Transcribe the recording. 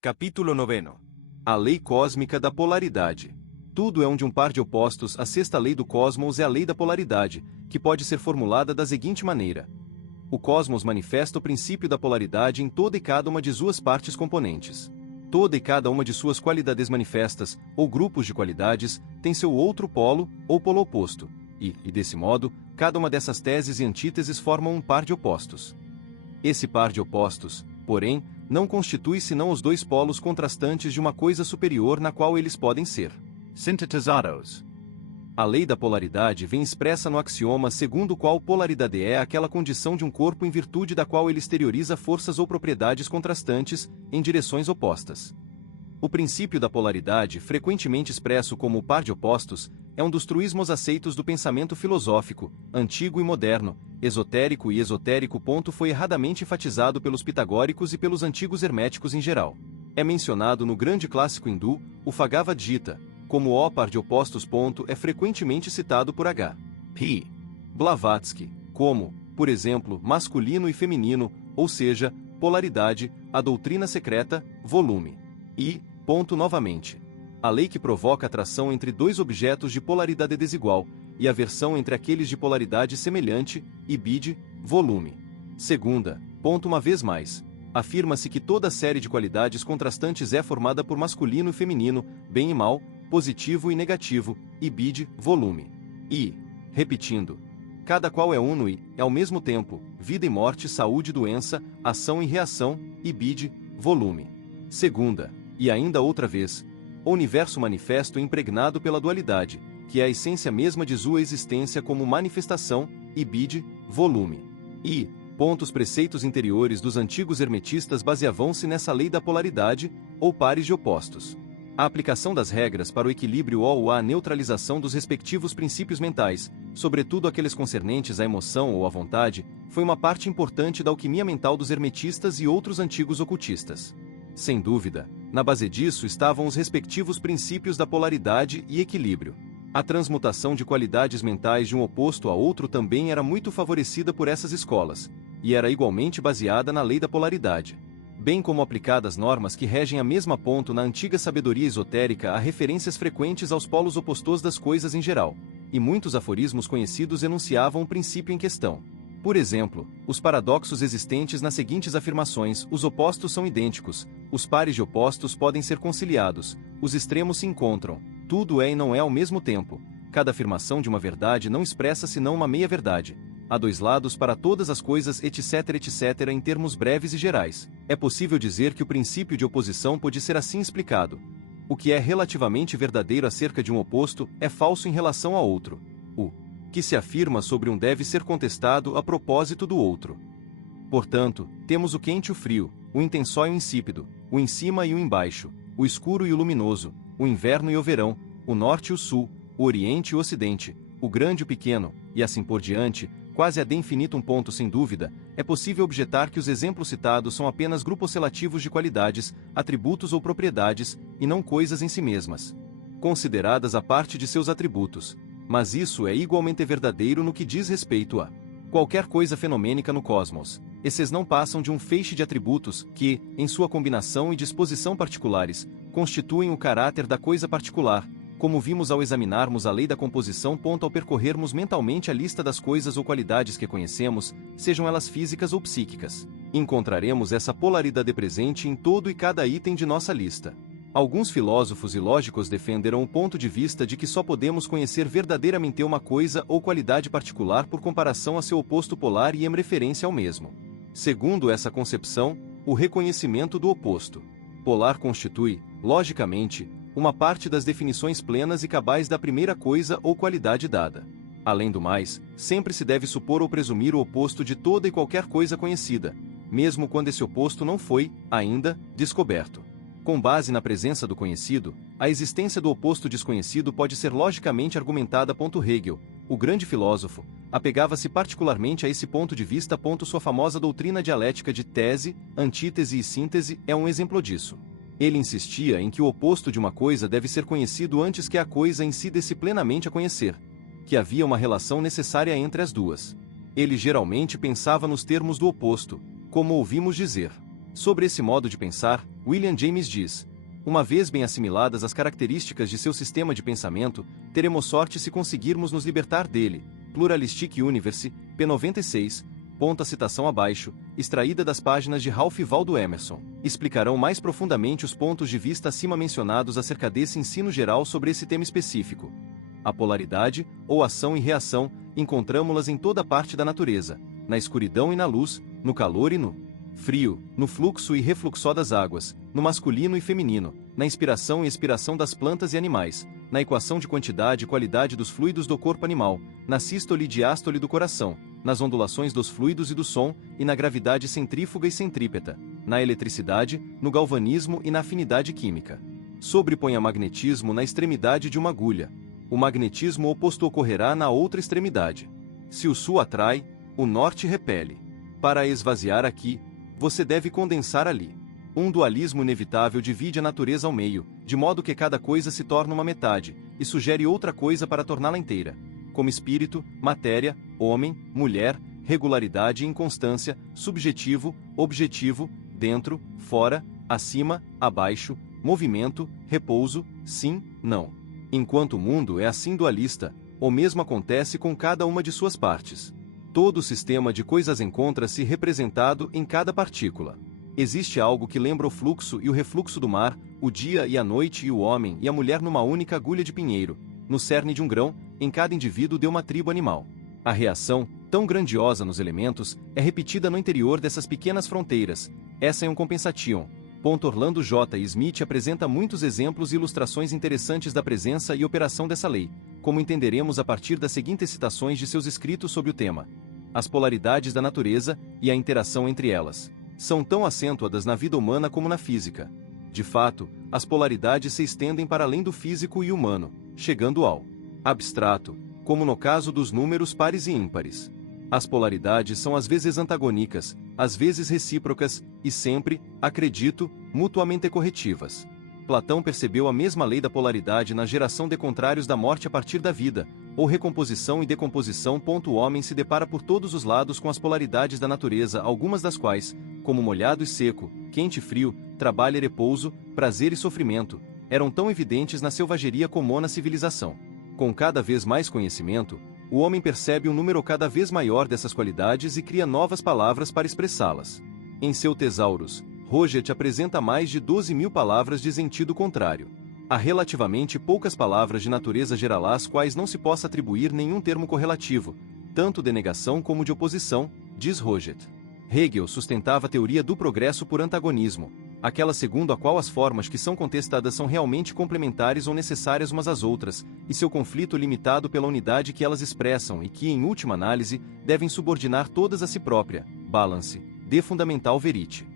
Capítulo 9. A lei cósmica da polaridade. Tudo é de um par de opostos. A sexta lei do cosmos é a lei da polaridade, que pode ser formulada da seguinte maneira. O cosmos manifesta o princípio da polaridade em toda e cada uma de suas partes componentes. Toda e cada uma de suas qualidades manifestas, ou grupos de qualidades, tem seu outro polo, ou polo oposto, e desse modo, cada uma dessas teses e antíteses formam um par de opostos. Esse par de opostos, porém, não constitui senão os dois polos contrastantes de uma coisa superior na qual eles podem ser sintetizados. A lei da polaridade vem expressa no axioma segundo o qual polaridade é aquela condição de um corpo em virtude da qual ele exterioriza forças ou propriedades contrastantes, em direções opostas. O princípio da polaridade, frequentemente expresso como o par de opostos, é um dos truísmos aceitos do pensamento filosófico, antigo e moderno, esotérico e esotérico. Foi erradamente enfatizado pelos pitagóricos e pelos antigos herméticos em geral. É mencionado no grande clássico hindu, o Bhagavad Gita, como o par de opostos. É frequentemente citado por H. P. Blavatsky, como, por exemplo, masculino e feminino, ou seja, polaridade, a doutrina secreta, volume. Novamente. A lei que provoca atração entre dois objetos de polaridade desigual, e aversão entre aqueles de polaridade semelhante, bid, volume. Segunda, uma vez mais, afirma-se que toda série de qualidades contrastantes é formada por masculino e feminino, bem e mal, positivo e negativo, bid, volume. Repetindo, cada qual é uno e, ao mesmo tempo, vida e morte, saúde e doença, ação e reação, bid, volume. Segunda, e ainda outra vez, o universo manifesto é impregnado pela dualidade, que é a essência mesma de sua existência como manifestação, bid, volume. Os preceitos interiores dos antigos hermetistas baseavam-se nessa lei da polaridade, ou pares de opostos. A aplicação das regras para o equilíbrio ou a neutralização dos respectivos princípios mentais, sobretudo aqueles concernentes à emoção ou à vontade, foi uma parte importante da alquimia mental dos hermetistas e outros antigos ocultistas. Sem dúvida, na base disso estavam os respectivos princípios da polaridade e equilíbrio. A transmutação de qualidades mentais de um oposto a outro também era muito favorecida por essas escolas, e era igualmente baseada na lei da polaridade. Bem como aplicadas normas que regem a mesma ponto na antiga sabedoria esotérica, há referências frequentes aos polos opostos das coisas em geral, e muitos aforismos conhecidos enunciavam o princípio em questão. Por exemplo, os paradoxos existentes nas seguintes afirmações: os opostos são idênticos, os pares de opostos podem ser conciliados, os extremos se encontram, tudo é e não é ao mesmo tempo, cada afirmação de uma verdade não expressa senão uma meia-verdade, há dois lados para todas as coisas, etc, etc. Em termos breves e gerais, é possível dizer que o princípio de oposição pode ser assim explicado. O que é relativamente verdadeiro acerca de um oposto, é falso em relação a outro. O que se afirma sobre um deve ser contestado a propósito do outro. Portanto, temos o quente e o frio, o intensó e o insípido, o em cima e o embaixo, o escuro e o luminoso, o inverno e o verão, o norte e o sul, o oriente e o ocidente, o grande e o pequeno, e assim por diante, quase ad infinitum. Sem dúvida, é possível objetar que os exemplos citados são apenas grupos relativos de qualidades, atributos ou propriedades, e não coisas em si mesmas, consideradas a parte de seus atributos. Mas isso é igualmente verdadeiro no que diz respeito a qualquer coisa fenomênica no cosmos. Esses não passam de um feixe de atributos que, em sua combinação e disposição particulares, constituem o caráter da coisa particular, como vimos ao examinarmos a lei da composição. Ao percorrermos mentalmente a lista das coisas ou qualidades que conhecemos, sejam elas físicas ou psíquicas, encontraremos essa polaridade presente em todo e cada item de nossa lista. Alguns filósofos e lógicos defenderam o ponto de vista de que só podemos conhecer verdadeiramente uma coisa ou qualidade particular por comparação a seu oposto polar e em referência ao mesmo. Segundo essa concepção, o reconhecimento do oposto polar constitui, logicamente, uma parte das definições plenas e cabais da primeira coisa ou qualidade dada. Além do mais, sempre se deve supor ou presumir o oposto de toda e qualquer coisa conhecida, mesmo quando esse oposto não foi, ainda, descoberto. Com base na presença do conhecido, a existência do oposto desconhecido pode ser logicamente argumentada. Hegel, o grande filósofo, apegava-se particularmente a esse ponto de vista. Sua famosa doutrina dialética de tese, antítese e síntese é um exemplo disso. Ele insistia em que o oposto de uma coisa deve ser conhecido antes que a coisa em si dê-se plenamente a conhecer, que havia uma relação necessária entre as duas. Ele geralmente pensava nos termos do oposto, como ouvimos dizer. Sobre esse modo de pensar, William James diz: uma vez bem assimiladas as características de seu sistema de pensamento, teremos sorte se conseguirmos nos libertar dele. Pluralistic Universe, p. 96. A citação abaixo, extraída das páginas de Ralph Waldo Emerson, explicarão mais profundamente os pontos de vista acima mencionados acerca desse ensino geral sobre esse tema específico. A polaridade, ou ação e reação, encontramo-las em toda parte da natureza, na escuridão e na luz, no calor e no frio, no fluxo e refluxo das águas, no masculino e feminino, na inspiração e expiração das plantas e animais, na equação de quantidade e qualidade dos fluidos do corpo animal, na sístole e diástole do coração, nas ondulações dos fluidos e do som, e na gravidade centrífuga e centrípeta, na eletricidade, no galvanismo e na afinidade química. Sobrepõe magnetismo na extremidade de uma agulha. O magnetismo oposto ocorrerá na outra extremidade. Se o sul atrai, o norte repele. Para esvaziar aqui, você deve condensar ali. Um dualismo inevitável divide a natureza ao meio, de modo que cada coisa se torna uma metade, e sugere outra coisa para torná-la inteira, como espírito, matéria, homem, mulher, regularidade e inconstância, subjetivo, objetivo, dentro, fora, acima, abaixo, movimento, repouso, sim, não. Enquanto o mundo é assim dualista, o mesmo acontece com cada uma de suas partes. Todo o sistema de coisas encontra-se representado em cada partícula. Existe algo que lembra o fluxo e o refluxo do mar, o dia e a noite e o homem e a mulher numa única agulha de pinheiro, no cerne de um grão, em cada indivíduo de uma tribo animal. A reação, tão grandiosa nos elementos, é repetida no interior dessas pequenas fronteiras. Essa é um compensation. Orlando J. Smith apresenta muitos exemplos e ilustrações interessantes da presença e operação dessa lei, como entenderemos a partir das seguintes citações de seus escritos sobre o tema. As polaridades da natureza e a interação entre elas são tão acentuadas na vida humana como na física. De fato, as polaridades se estendem para além do físico e humano, chegando ao abstrato, como no caso dos números pares e ímpares. As polaridades são às vezes antagônicas, às vezes recíprocas, e sempre, acredito, mutuamente corretivas. Platão percebeu a mesma lei da polaridade na geração de contrários da morte a partir da vida, ou recomposição e decomposição. O homem se depara por todos os lados com as polaridades da natureza, algumas das quais, como molhado e seco, quente e frio, trabalho e repouso, prazer e sofrimento, eram tão evidentes na selvageria como na civilização. Com cada vez mais conhecimento, o homem percebe um número cada vez maior dessas qualidades e cria novas palavras para expressá-las. Em seu Tesaurus, Roget apresenta mais de 12.000 palavras de sentido contrário. Há relativamente poucas palavras de natureza geral às quais não se possa atribuir nenhum termo correlativo, tanto de negação como de oposição, diz Roget. Hegel sustentava a teoria do progresso por antagonismo, aquela segundo a qual as formas que são contestadas são realmente complementares ou necessárias umas às outras, e seu conflito limitado pela unidade que elas expressam e que, em última análise, devem subordinar todas a si própria. Balance, de Fundamental Verite.